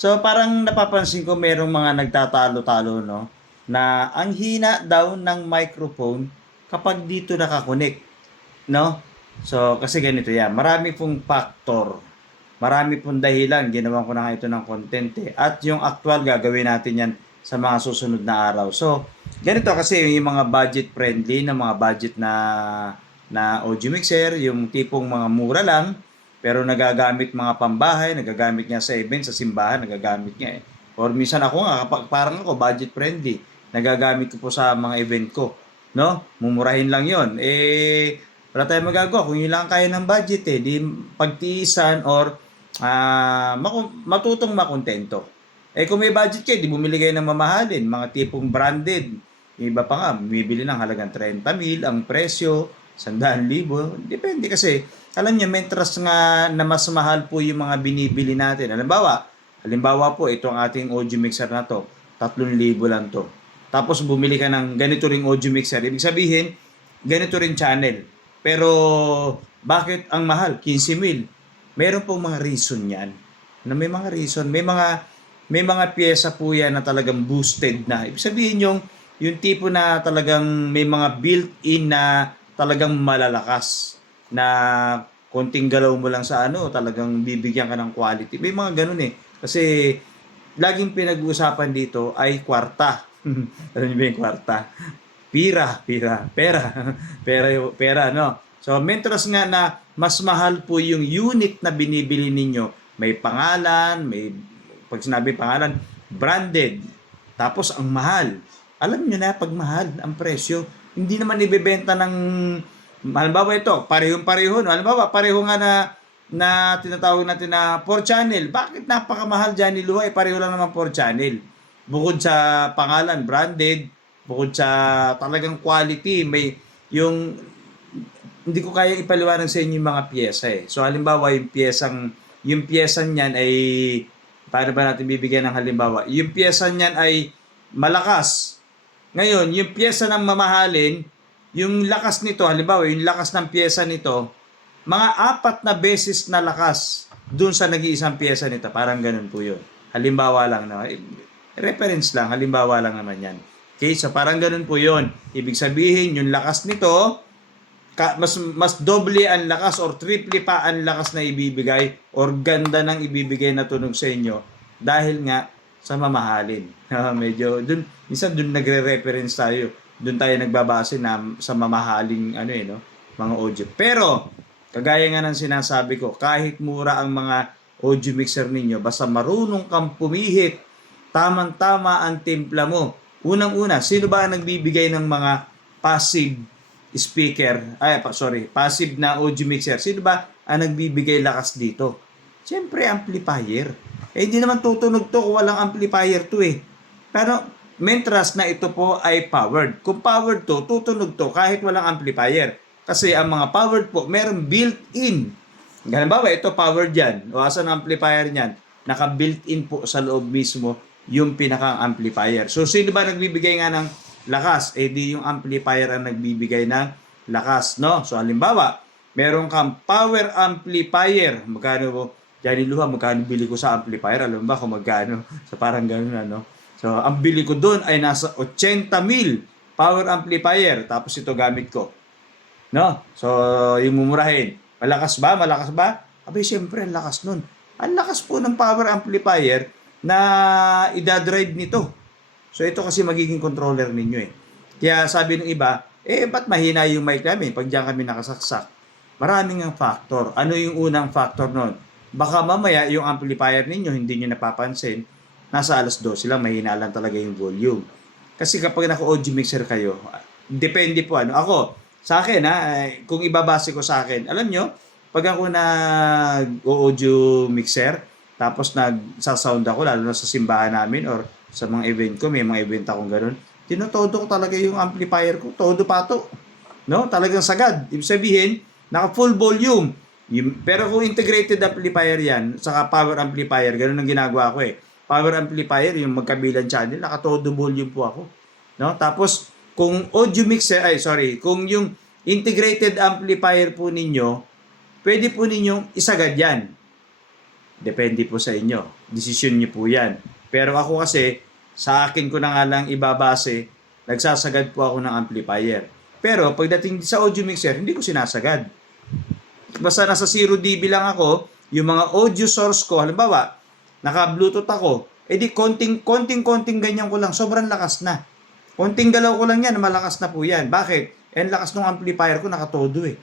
So parang napapansin ko merong mga nagtatalo-talo, no, na ang hina daw ng microphone kapag dito nakakonek, no? So kasi ganito yan, marami pong factor, marami pong dahilan, ginawan ko na nga ito ng content eh. At yung actual gagawin natin yan sa mga susunod na araw. So ganito kasi yung mga budget friendly na mga budget na audio mixer, yung tipong mga mura lang, pero nagagamit mga pambahay, nagagamit niya sa event, sa simbahan, nagagamit niya eh. Or minsan ako nga, parang ako, budget friendly, nagagamit ko po sa mga event ko. No? Mumurahin lang yon. Eh, wala tayong magagawa. Kung yun lang kaya ng budget eh, di pagtiisan or matutong makontento. Eh kung may budget kayo, di bumili kayo ng mamahalin, mga tipong branded. Iba pa nga, bumibili ng halagang 30,000 ang presyo, 100,000. Depende kasi, alam niyo, mentras nga na mas mahal po yung mga binibili natin. Halimbawa po, ito ang ating audio mixer na to, 3,000 lang to. Tapos bumili ka ng ganito ring audio mixer. Ibig sabihin, ganito rin channel. Pero bakit ang mahal? 15,000. Meron pong mga reason yan. Na may mga reason, may mga piyesa po yan na talagang boosted na. Ibig sabihin yung tipo na talagang may mga built-in na talagang malalakas na konting galaw mo lang sa ano, talagang bibigyan ka ng quality. May mga ganun eh. Kasi laging pinag-uusapan dito ay kwarta. Alam niyo ba yung kwarta? Pera, pera, no? So, mentras nga na mas mahal po yung unit na binibili ninyo, may pangalan, pag sinabi pangalan, branded, tapos ang mahal. Alam nyo na, pag mahal, ang presyo, hindi naman ibebenta ng, halimbawa ito, parehong-pareho, no? Halimbawa, pareho nga na tinatawag natin na 4 channel. Bakit napakamahal dyan ni Luha? Pareho lang naman 4 channel. Bukod sa pangalan, branded, bukod sa talagang quality, may yung hindi ko kaya ipaliwanag sa inyo yung mga piyesa eh. So halimbawa yung piyesa niyan ay paano ba natin bibigyan ng halimbawa? Yung piyesa niyan ay malakas. Ngayon, yung piyesa ng mamahalin, yung lakas nito, halimbawa, yung lakas ng piyesa nito, mga 4 na beses na lakas dun sa nag-iisang piyesa nito. Parang ganun po yun. Halimbawa lang na. Reference lang, halimbawa lang naman yan. Okay, so parang ganun po yun. Ibig sabihin, yung lakas nito, mas doble ang lakas or triple pa ang lakas na ibibigay or ganda ng ibibigay na tunog sa inyo dahil nga sa mamahalin. Medyo dun minsan dun nagre-reference tayo. Dun tayo nagbabase na sa mamahaling no, mga audio. Pero kagaya nga ng sinasabi ko, kahit mura ang mga audio mixer ninyo, basta marunong kang pumihit, tamang-tama ang timpla mo. Unang-una, sino ba ang nagbibigay ng mga passive speaker, passive na audio mixer? Sino ba ang nagbibigay lakas dito? Siyempre, amplifier. Eh, hindi naman tutunog to kung walang amplifier to eh. Pero, mentras na ito po ay powered. Kung powered to, tutunog to kahit walang amplifier. Kasi ang mga powered po, meron built-in. Halimbawa, ito powered yan. O asan ang amplifier niyan? Naka-built-in po sa loob mismo yung pinaka-amplifier. So, sino ba nagbibigay nga ng lakas? Eh di yung amplifier ang nagbibigay ng lakas, no? So halimbawa, meron kang power amplifier. Magkano Johnny Luha, magkano bili ko sa amplifier? Alam ba kung magkano? So parang gano'n ano. So ang bili ko doon ay nasa 80,000 power amplifier. Tapos ito gamit ko. No? So yung mumurahin. Malakas ba? Malakas ba? Abay, siyempre, ang lakas nun. Ang lakas po ng power amplifier na idadrive nito. So ito kasi magiging controller ninyo eh. Kaya sabi ng iba, ba't mahina yung mic namin pag diyan kami nakasaksak? Maraming ang factor. Ano yung unang factor nun? Baka mamaya yung amplifier ninyo hindi nyo napapansin, nasa alas 12 lang, mahina lang talaga yung volume. Kasi kapag naka-audio mixer kayo, depende po ano. Ako, sa akin kung ibabase ko sa akin, alam nyo, pag ako nag-audio mixer, tapos nagsasound ako, lalo na sa simbahan namin or sa mga event ko, may mga event akong ganun, tinotodo ko talaga yung amplifier ko, todo pato. No? Talagang sagad. Ibig sabihin, naka full volume. Pero kung integrated amplifier yan, saka power amplifier, ganun ang ginagawa ko eh. Power amplifier, yung magkabilang channel, naka todo volume po ako. No? Tapos, kung audio mixer, kung yung integrated amplifier po ninyo, pwede po ninyong isagad yan. Depende po sa inyo. Desisyon niyo po yan. Pero ako kasi, sa akin ko na nga lang ibabase, nagsasagad po ako ng amplifier. Pero pagdating sa audio mixer, hindi ko sinasagad. Basta nasa 0 dB lang ako, yung mga audio source ko, halimbawa, naka-Bluetooth ako, edi konting ganyan ko lang, sobrang lakas na. Konting galaw ko lang yan, malakas na po yan. Bakit? Ang lakas ng amplifier ko, nakatodo eh.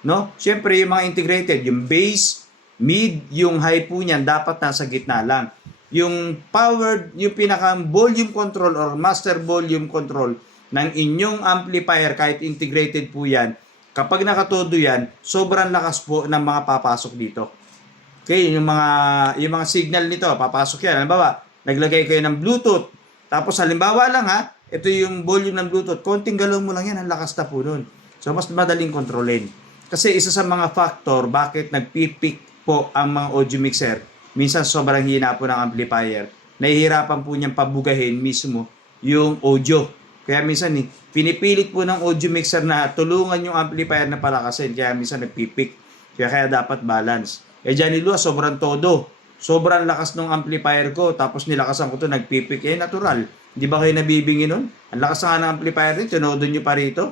No? Siyempre, yung mga integrated, yung bass, mid, yung high po niyan, dapat nasa gitna lang. Yung powered, yung pinaka-volume control or master volume control ng inyong amplifier, kahit integrated po yan, kapag nakatodo yan, sobrang lakas po ng mga papasok dito. Okay, yung mga signal nito, papasok yan. Halimbawa, naglagay kayo ng Bluetooth, tapos halimbawa lang ha, ito yung volume ng Bluetooth, konting galaw mo lang yan, ang lakas na po nun. So, mas madaling kontrolin. Kasi isa sa mga factor, bakit nagpipick po ang mga audio mixer, minsan sobrang hina po ng amplifier, nahihirapan po niyang pabugahin mismo yung audio. Kaya minsan, pinipilit po ng audio mixer na tulungan yung amplifier na palakasin, kaya minsan nagpipick. Kaya dapat balance. Johnny Lua, sobrang todo. Sobrang lakas ng amplifier ko, tapos nilakasan ko to, nagpipick. Natural. Di ba kayo nabibingi nun? Ang lakas nga ng amplifier rin, tinodo nyo pa rito.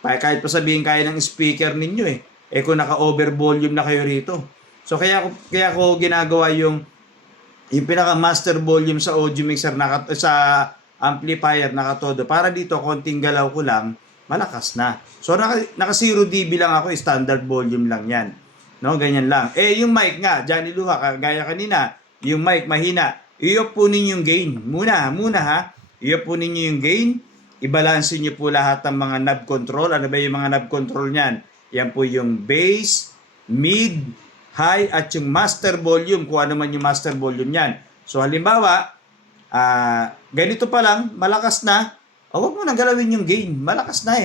Kahit pa sabihin kaya ng speaker ninyo kung naka-over volume na kayo rito. So kaya ko ginagawa yung pinaka-master volume sa audio mixer sa amplifier nakatodo. Para dito, konting galaw ko lang, malakas na. So naka 0 dB lang ako, standard volume lang yan. No, ganyan lang. Yung mic nga, Johnny Luha, gaya kanina, yung mic mahina. I-off po ninyo yung gain. Muna ha. I-off po ninyo yung gain. I-balance nyo po lahat ng mga knob control. Ano ba yung mga knob control niyan? Yan po yung bass, mid, high, at yung master volume. Kung ano man yung master volume niyan. So halimbawa, ganito pa lang, malakas na. Huwag mo nang galawin yung gain. Malakas na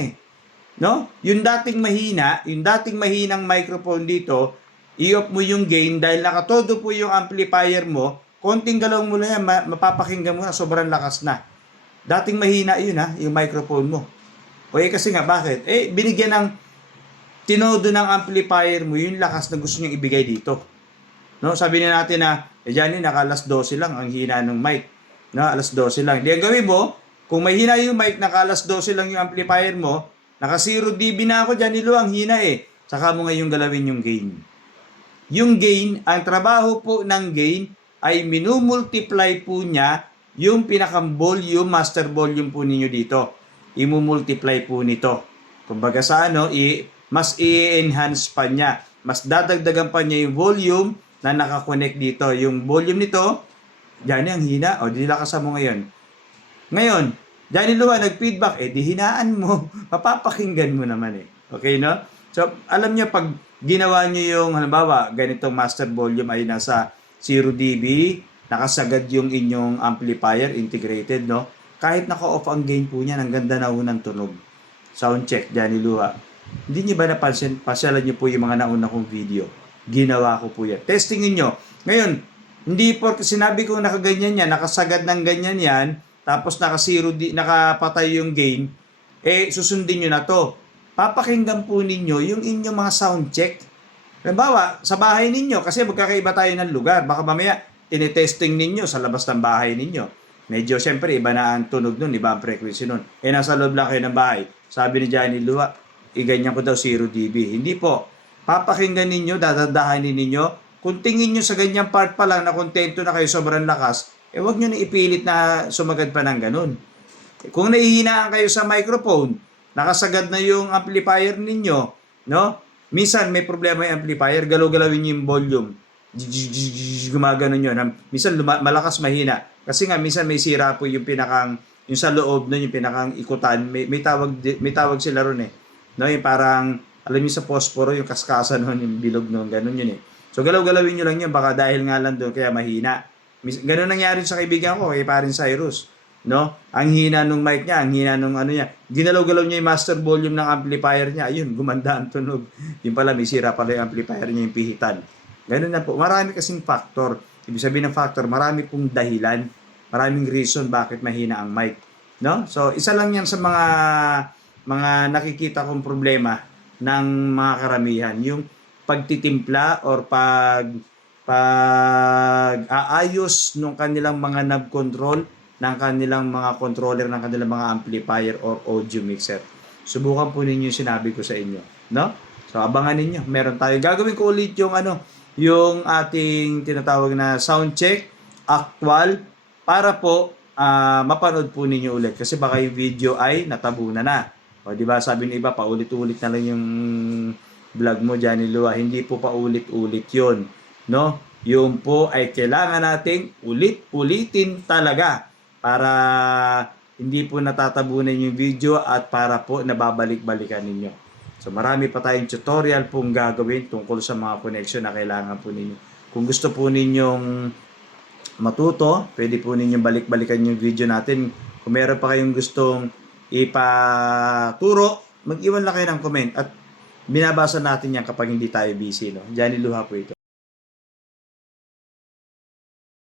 No? Yung dating mahinang microphone dito, i-off mo yung gain dahil nakatodo po yung amplifier mo, konting galaw mo na yan, mapapakinggan mo na, sobrang lakas na. Dating mahina yun yung microphone mo. Kasi nga, bakit? Binigyan ng tinodo ng amplifier mo yung lakas na gusto niyang ibigay dito. No? Sabi na natin na, Johnny, naka alas 12 lang ang hina ng mic. No? Alas 12 lang. Di ang gawin mo, kung may hina yung mic, naka alas 12 lang yung amplifier mo, naka 0 dB na ako dyan, ang hina Saka mo ngayon galawin yung gain. Yung gain, ang trabaho po ng gain ay minumultiply po niya yung pinaka-volume, master volume po ninyo dito. Imumultiply po nito. Kumbaga sa mas i-enhance pa niya. Mas dadagdagan pa niya yung volume na nakakonect dito. Yung volume nito, dyan ang hina. Dilakasan mo ngayon. Ngayon, Johnny Lua, nag-feedback, di hinaan mo. Mapapakinggan mo naman Okay, no? So, alam niyo, pag ginawa niyo yung, halimbawa, ganitong master volume ay nasa 0 dB, nakasagad yung inyong amplifier, integrated, no? Kahit naka-off ang gain po niya, ang ganda na unang tunog. Sound check, Johnny Lua. Hindi niyo ba napansin? Pasyalan niyo po yung mga nauna kong video. Ginawa ko po yan. Testingin niyo. Ngayon, hindi porke sinabi ko nakaganyan yan, nakasagad ng ganyan yan, tapos nakapatay yung gain, susundin nyo na to. Papakinggan po ninyo yung inyong mga sound check. Halimbawa, sa bahay ninyo, kasi magkakaiba tayo ng lugar. Baka mamaya, tinetesting ninyo sa labas ng bahay ninyo. Medyo, syempre, iba na ang tunog nun, iba ang frequency nun. Nasa loob lang kayo ng bahay. Sabi ni Johnny Lua, iganyan ko daw 0 dB. Hindi po. Papakinggan ninyo, dadadahanin ninyo. Kung tingin nyo sa ganyang part pa lang na kontento na kayo sobrang lakas, wag nyo na ipilit na sumagad pa ng ganun. Kung nahihinaan kayo sa microphone, nakasagad na yung amplifier ninyo, no? Minsan may problema yung amplifier, galaw-galawin nyo yung volume. Gumagano nyo. Minsan malakas, mahina. Kasi nga, minsan may sira po yung yung sa loob nun, yung pinakang ikutan. May tawag sila ron No? Yung parang, alam nyo sa posporo, yung kaskasan nun, yung bilog nun, ganun yun So, galaw-galawin nyo lang yun, baka dahil nga lang doon, kaya mahina. Ganun nangyari sa kaibigan ko, kay parin Cyrus. No? Ang hina nung mic niya, ang hina nung niya. Ginalaw-galaw niya yung master volume ng amplifier niya. Ayun, gumanda ang tunog. Yung pala, may sira pala yung amplifier niya, yung pihitan. Ganun na po. Marami kasing factor. Ibig sabihin ng factor, marami pong dahilan. Maraming reason bakit mahina ang mic. No? So, isa lang yan sa mga nakikita kong problema ng mga karamihan. Yung pagtitimpla or pag-aayos ng kanilang mga knob control, ng kanilang mga controller, ng kanilang mga amplifier or audio mixer. Subukan po ninyo yung sinabi ko sa inyo, no? So abangan ninyo, meron tayo. Gagawin ko ulit yung yung ating tinatawag na sound check actual para po mapanood po ninyo ulit kasi baka yung video ay natabunan na. O di ba sabi ng iba paulit-ulit na lang yung vlog mo Johnny Lua. Hindi po paulit-ulit 'yon, no? Yung po ay kailangan nating ulit-ulitin talaga para hindi po natatabunan yung video at para po nababalik-balikan ninyo. So marami pa tayong tutorial pong gagawin tungkol sa mga connection na kailangan po ninyo. Kung gusto po ninyong matuto, pwede po ninyong balik-balikan yung video natin. Kung meron pa kayong gustong ipaturo, mag-iwan lang kayo ng comment at binabasa natin yan kapag hindi tayo busy. No? Johnny Luha po ito.